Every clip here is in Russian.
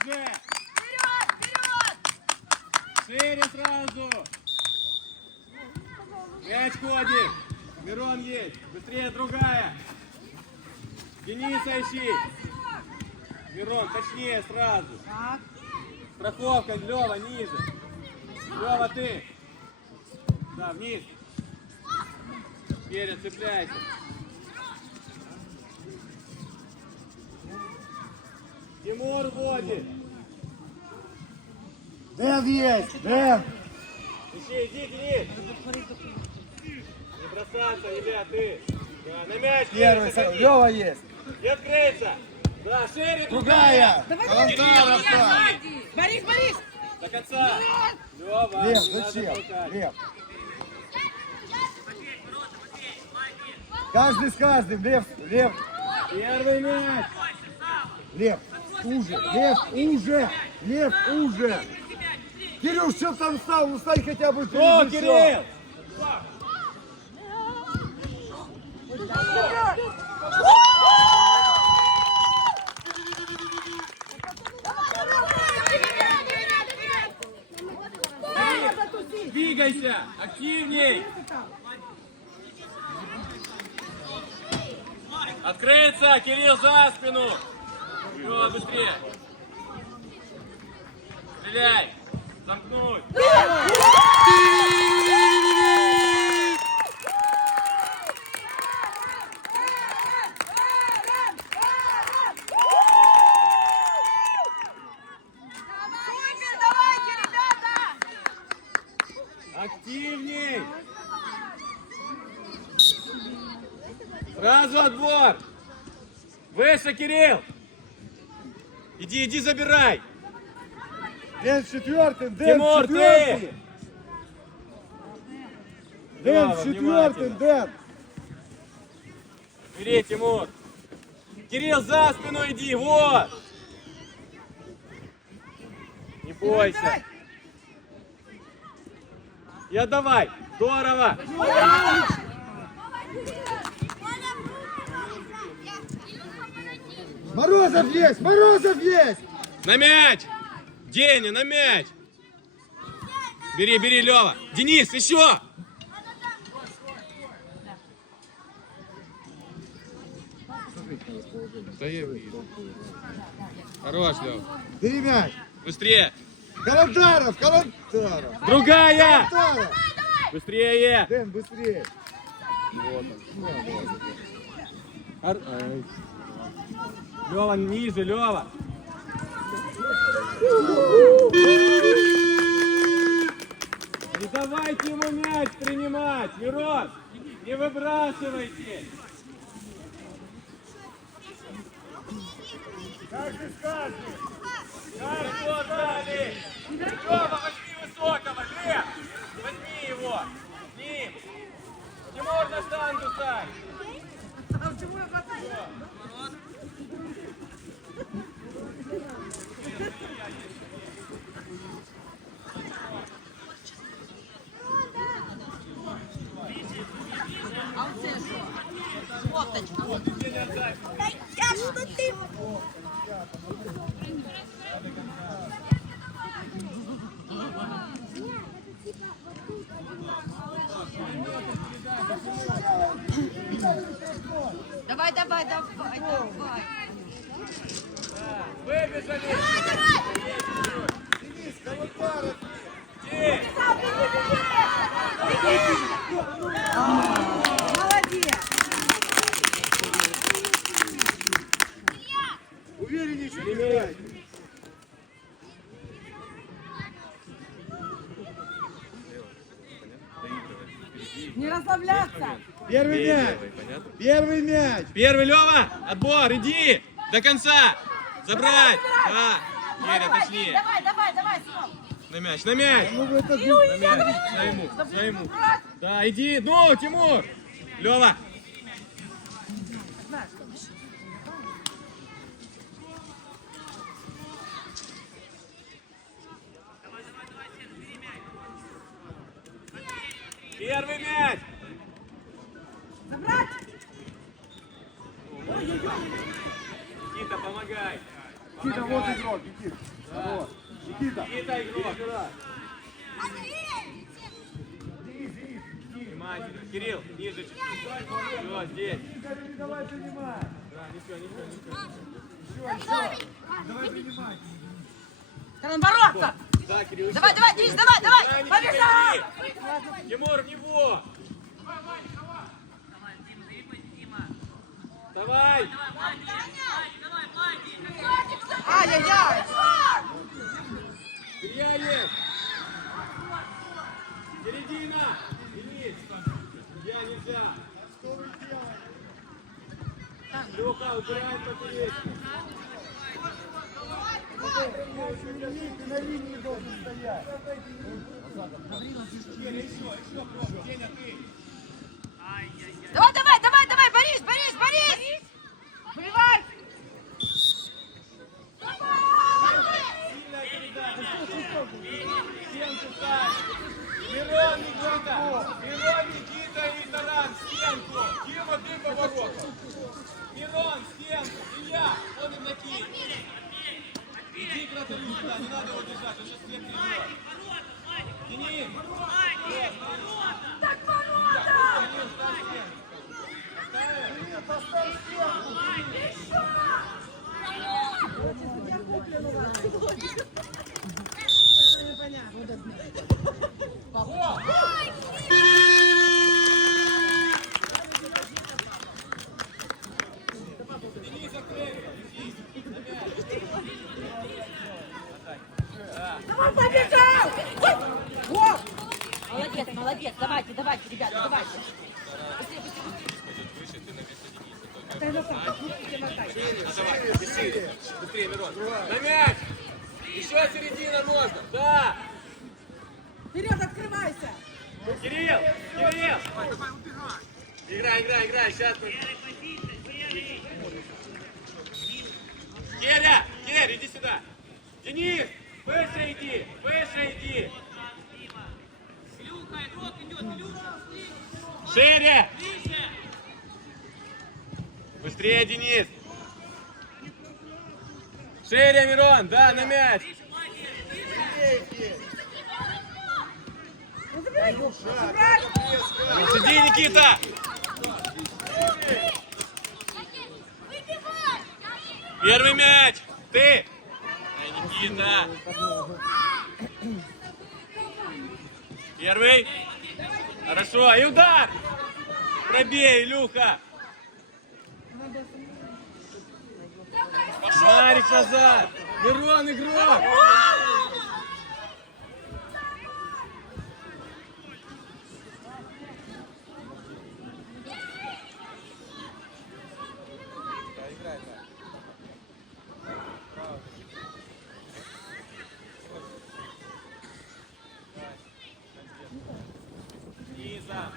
Вперед! Вперед! Шире сразу! Мяч ходит! Мирон есть! Быстрее другая! Дениса ищи! Мирон, точнее сразу! Страховка, Лева, ниже! Лева, ты! Да, вниз! Вперед, цепляйся! Тимур вводит! Дэн есть, Дэн. Ищи, иди, Денис! Не бросаться, ребят, ты! Да, на мяч! Первый, ходи. Лева есть. Не открыться! Да, шире, Другая. Давай, Калантаровка. Борис, Борис! До конца! Лева, Лев, не надо зачем? толкать. Лев. Каждый с каждым, Лев, Лев, Первый мяч! Лев, уже, Лев, уже, Лев, уже. Кирюш, что там стал? Ну стань хотя бы О, впереди, Кирилл! Двигайся! Активней! Открыться! Кирилл за спину! Лева, быстрее! Стреляй! Замкнуть! Активней! Сразу отбор! Выше, Кирилл! Иди, иди, забирай! Дэн четвертым, Дэн Тимур, четвертым. ты! Дэн Браво, четвертым. Дэн. Бери, Тимур! Кирилл, за спину иди, вот! Не бойся! И отдавай! Здорово! Морозов есть, Морозов есть. На мяч! Деня, на мяч! Бери, бери, Лева! Денис, еще! Да я вижу. Хорош, Лева. Бери мяч. Быстрее! Калантаров, Калантаров. Другая! Калантаров. Быстрее! Дэн, быстрее. Лева, ниже, Лева! Не давайте ему мяч принимать! Мирон, не выбрасывайте! Каждый с каждым. Хорошо дали! Лева, возьми высокого! Лев! Возьми его! Ним! Тимур на штангу ставь! Я Давай, давай, давай, давай. Выбежали! Иди! Молодец. Увереннее чуть играй. Не расслабляться. Первый мяч. Первый мяч. Первый, Лева! Отбор, иди! До конца! Забрать! Да! Киря, Давай, точнее! давай, давай, давай, Сом. На мяч, на мяч! Ну это На мяч! На ему, на ему! Да, иди! Ну, Тимур! Лева! Первый мяч! Забрать. Никита, помогай! Никита, вот игрок, Никита. Вот. Никита. Никита, игрок. Внимательно. Кирилл, ниже. Все, здесь. Давай принимай. Да, ничего, ничего, ничего. Давай принимай. Надо бороться. Да, Кирилл. Давай, давай, Денис, давай, давай. Да, Побежал. Тимур, в него. Давай. Ай-яй-яй. Илья есть. Середина. Денис. Я нельзя. Люха, убирай поперечку. Ты на линии должен стоять. Давай, давай, Иди сюда, не надо его держать, он сейчас всех перебьет. Тяни. Так ворота! Ставь стенку. Оставь. Денис, открой. Давай, побежал. Вот. Молодец, молодец. Давайте, давайте, ребята, давайте. Давай, быстрее, быстрее, Мирон. На мяч! Еще середина можно, да! Вперед, открывайся. Кирилл, Кирилл! Играй, играй, играй, сейчас мы... Киря, Киря, иди сюда! Денис, выше иди, выше иди! Шире! Быстрее, Денис! Шире, Мирон, да, на мяч! Сиди, Никита! Первый мяч! Ты! Эй, Никита! Первый! Хорошо, и удар! Пробей, Илюха! Марик назад! Мирон, игрок! Низа!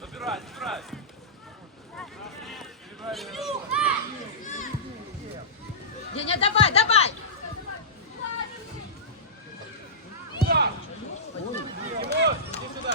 Забирай, забирай! Деня, давай, давай. Тимур, иди сюда!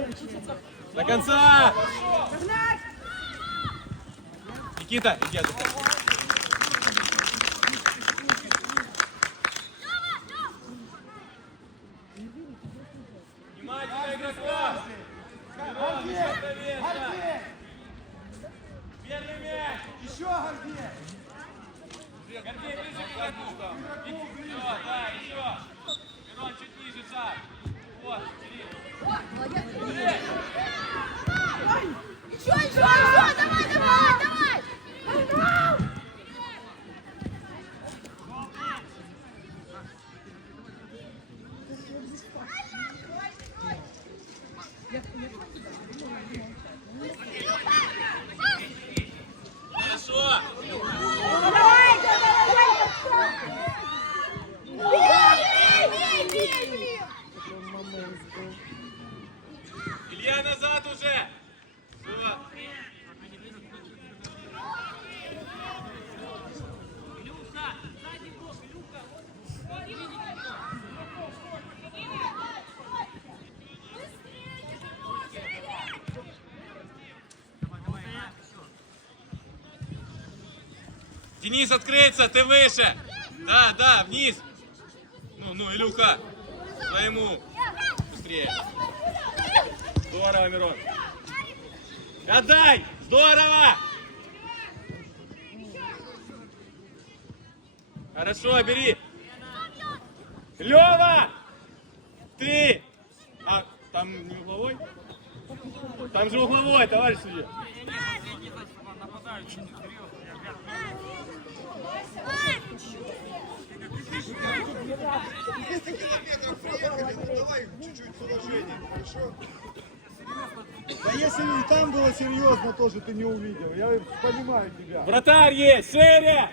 До конца! Никита, иди отдыхай. Внимательно, игроков! Мирон, еще проверка! Первый мяч! Еще Гордей. Гордей, ближе к игроку! Все, да, еще! Мирон, чуть ниже шаг! Вот, Кирилл! Молодец. Хорошо. Давай, давай, Илья назад уже. Все. Денис, открыться, ты выше. Да, да, вниз. Ну, ну, Илюха, своему. Быстрее. Здорово, Мирон. Отдай! Здорово! Хорошо, бери. Лева! Ты! А, там не угловой? Там же угловой, товарищ судья. Давай чуть-чуть с уважением, хорошо? Да если и там было серьезно, тоже ты не увидел. Я понимаю тебя. Вратарь есть, шире!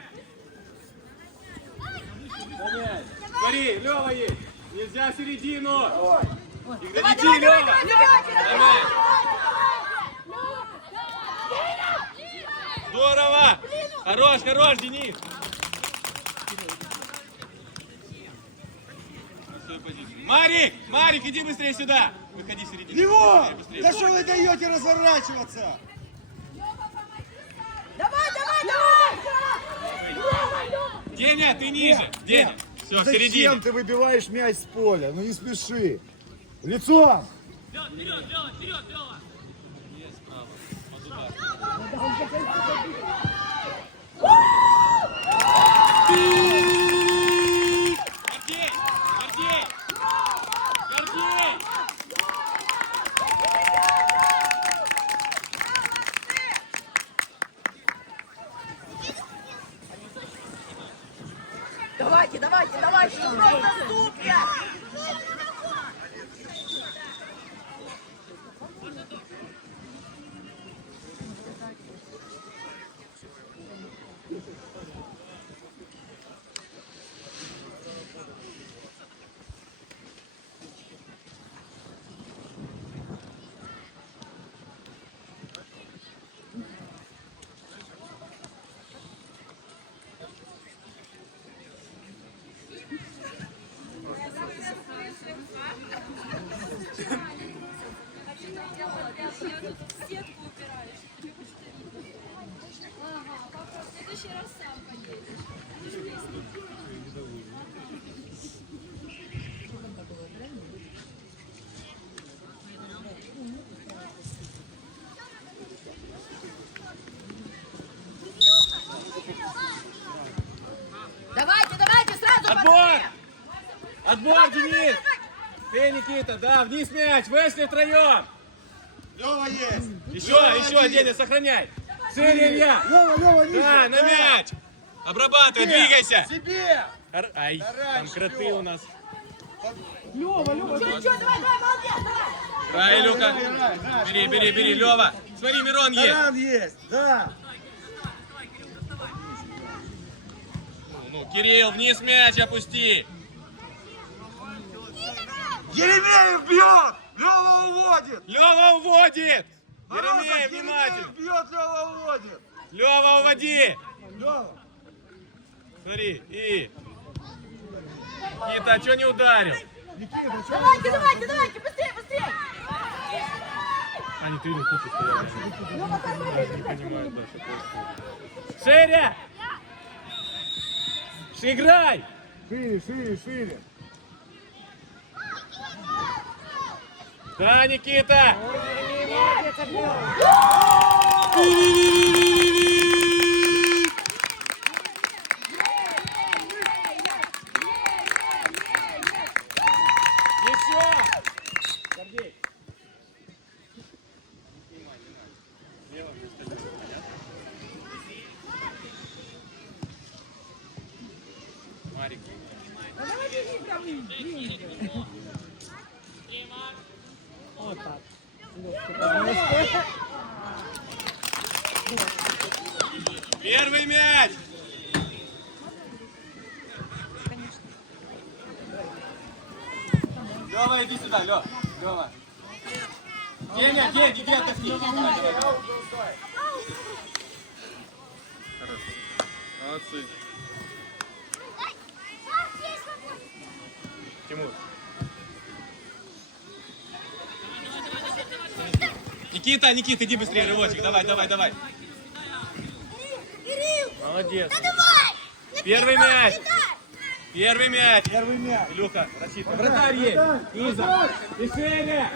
Смотри, Лева есть. Нельзя середину. Их долети, Лева. Здорово! Хорош, хорош, Денис! Марик! Марик, иди быстрее сюда! Выходи в середину. Его! Быстрее, Да быстрее. что вы даете разворачиваться? давай, давай, давай! Деня, ты ниже! Деня! Все, в Зачем середине. ты выбиваешь мяч с поля? Ну не спеши. Лицом! Гордей! Отбор, Денис! Ты, Никита, да, вниз мяч, вышли втроем! Лева есть! Еще, еще, Деня, сохраняй! Шире, Илья! Лева, Лева, ниже! Да, на мяч! Обрабатывай, двигайся! Себе! Ай, там кроты Лёва. у нас. Чуть-чуть, давай, давай, молодец, давай! Давай, Илюха. Играй, играй, играй. Бери, бери, бери, Лева. Смотри, Мирон есть. Таран есть! Да! Ну, ну, Кирилл, вниз мяч опусти. Еремеев бьет! Лева уводит! Лева уводит. Морозов, Еремеев, внимательно. бьет, Лева уводит! Лева, уводи. Лева! Смотри, и... Никита, а что не ударил? Никита, что Давайте, давайте, давайте, быстрее, быстрее! А, не ты, не ты стоял. Не понимаю даже. Шире! Играй! Шире, шире, шире! Да, Никита! Еще! Гордей! Марик. Первый мяч! Лёва, иди сюда, Лёва. Лёва. Деня, Деня, иди отдохни. Молодцы. Тимур. Никита, Никита, иди быстрее, рывочек. Давай, давай, давай. Молодец. Первый мяч. Первый мяч. Первый мяч. Илюха, рассчитывай. Вратарь есть. Низа. И шире.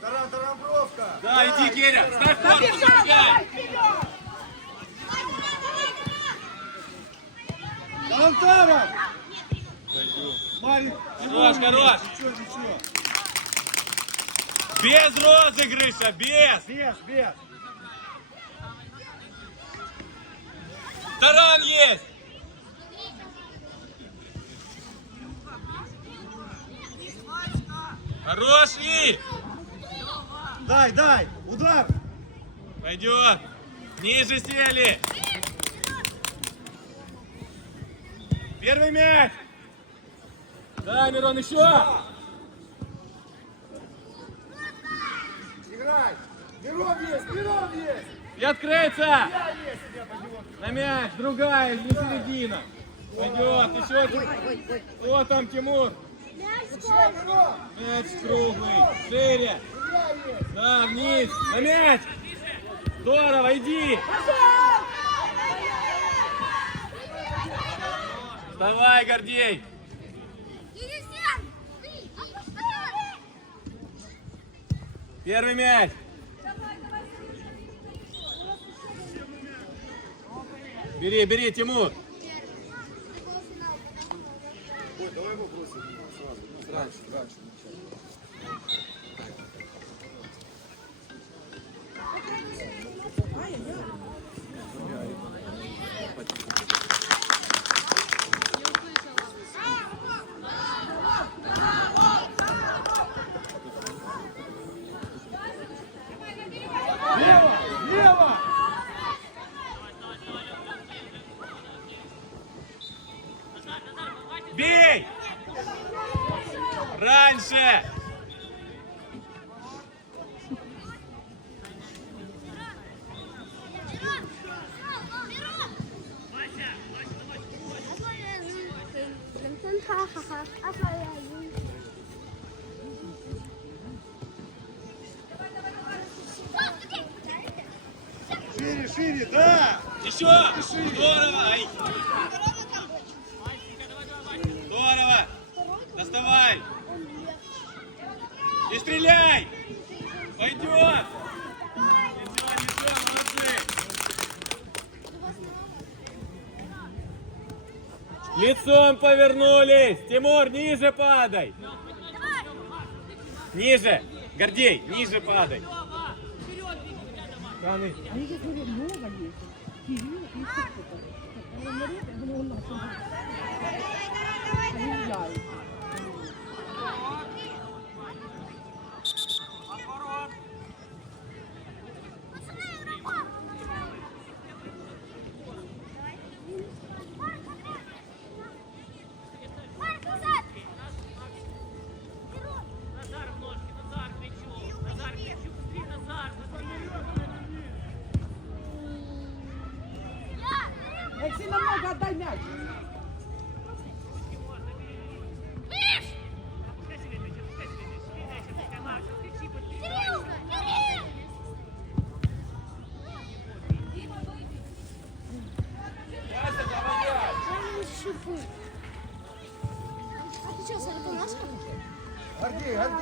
Таран, Тарамбровка. Да, иди, Геря. Ставь корпус, Тарантаров. Марик. Хорош, хорош. Ничего, ничего. Без розыгрыша, без. Без, без. Таран есть. Хороший. Дай, дай. Удар. Пойдет. Ниже сели. Первый мяч. Да, Мирон, еще. Играй. Мирон есть, Мирон есть. И открыться. На мяч, другая, не середина. Пойдет, еще. Кто там, Тимур? Мяч круглый. Шире. Да, вниз. На мяч. Здорово, иди. Вставай, Гордей. Первый мяч. Бери, бери, Тимур. Давай его бросим сразу. Ну, раньше, раньше. Шире, шире, да. Еще! Здорово! Ай. Здорово! Доставай! И стреляй! Пойдет! Ничего, ничего, молодцы! Лицом повернулись! Тимур, ниже падай! Ниже! Гордей, ниже падай! Раны. Они здесь говорят, много есть. Кирилл и кто-то. Он умрет, я думаю, он наш. Они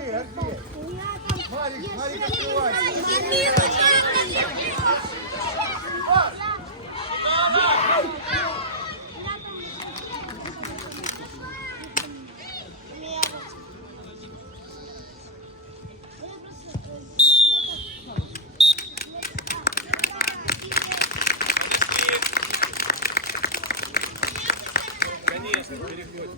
Марик, Марик, открывай.